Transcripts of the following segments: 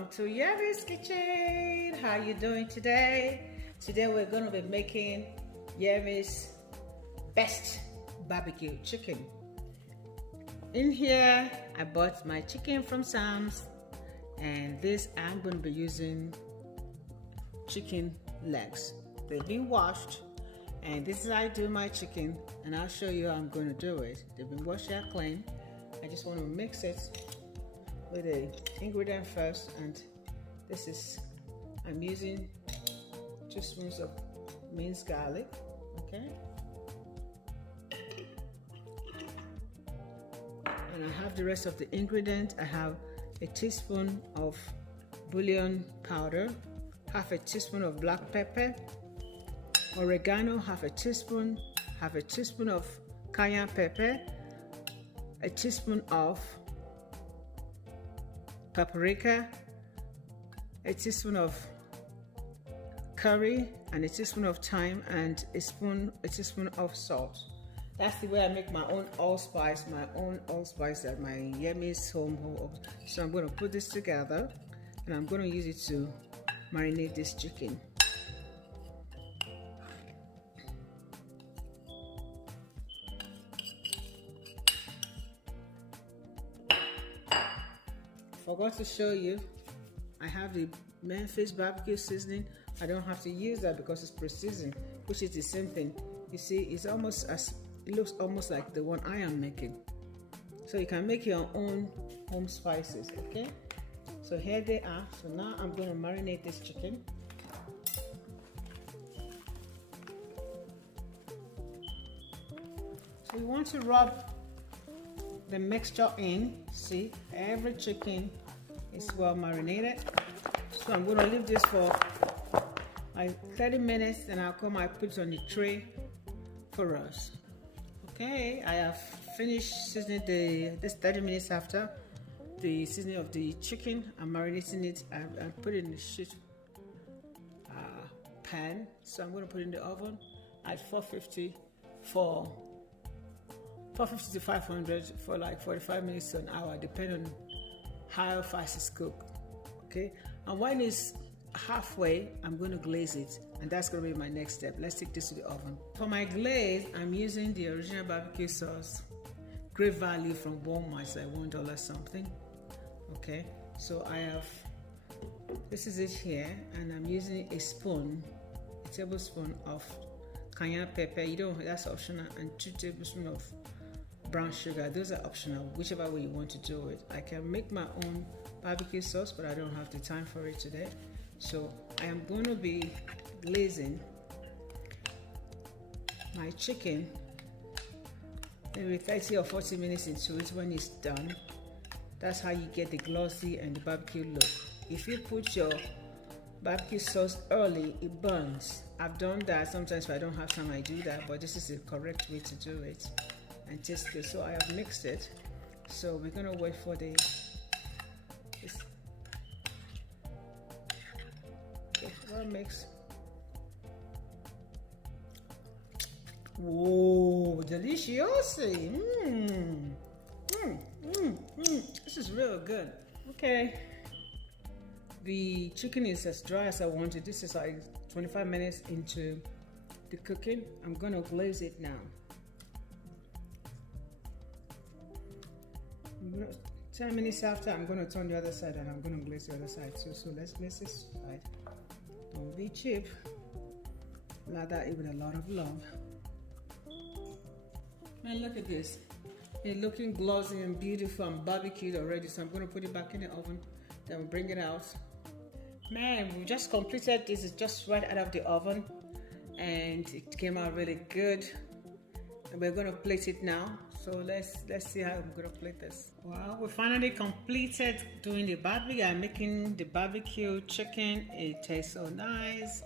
welcome to Yammy's Kitchen. How you doing today? Today we're going to be making Yammy's best barbecue chicken. In here I bought my chicken from Sam's, and this I'm going to be using chicken legs. They've been washed, and this is how I do my chicken, and I'll show you how I'm going to do it. They've been washed out clean. I just want to mix it with the ingredient first, and this is, I'm using 2 spoons of minced garlic, okay? And I have the rest of the ingredient. I have a teaspoon of bouillon powder, half a teaspoon of black pepper, oregano, half a teaspoon of cayenne pepper, a teaspoon of paprika, a teaspoon of curry, and a teaspoon of thyme, and a teaspoon of salt. That's the way I make my own allspice, at my Yammy's home. So I'm going to put this together, and I'm going to use it to marinate this chicken. Forgot to show you, I have the Memphis barbecue seasoning. I don't have to use that because it's pre-seasoned, which is the same thing. You see, it looks almost like the one I am making. So you can make your own home spices, okay? So here they are. So now I'm going to marinate this chicken. So you want to rub the mixture in. See, every chicken is well marinated. So I'm going to leave this for like 30 minutes, and I'll come and put it on the tray for us. Okay, I have finished seasoning this 30 minutes after the seasoning of the chicken. I'm marinating it. I put it in the sheet pan. So I'm going to put it in the oven at 450 to 500 for like 45 minutes to an hour, depending on how fast it's cooked. Okay, and when it's halfway, I'm going to glaze it, and that's going to be my next step. Let's take this to the oven. For my glaze, I'm using the original barbecue sauce, great value from Walmart. It's like $1 something. Okay, so I have, this is it here, and I'm using a tablespoon of cayenne pepper. That's optional, and 2 tablespoons of brown sugar. Those are optional, whichever way you want to do it. I can make my own barbecue sauce, but I don't have the time for it today. So I am going to be glazing my chicken maybe 30 or 40 minutes into it. When it's done, that's how you get the glossy and the barbecue look. If you put your barbecue sauce early, it burns. I've done that. Sometimes if I don't have time, I do that, but this is the correct way to do it and taste good. So I have mixed it. So we're gonna wait for this. Okay, well mixed. Whoa, delicious! This is real good. Okay, the chicken is as dry as I wanted. This is like 25 minutes into the cooking. I'm gonna glaze it now. 10 minutes after, I'm going to turn the other side, and I'm going to glaze the other side too. So let's glaze this side. Don't be cheap. Lather it with a lot of love. Man, look at this. It's looking glossy and beautiful and barbecued already. So I'm going to put it back in the oven. Then we'll bring it out. Man, we just completed this. It's just right out of the oven, and it came out really good. And we're going to plate it now. So let's see how I'm gonna plate this. Well, we finally completed doing the barbecue. I'm making the barbecue chicken. It tastes so nice.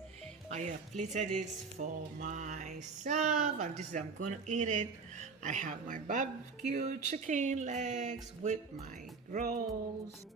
I have plated it for myself, and this is I'm gonna eat it. I have my barbecue chicken legs with my rolls.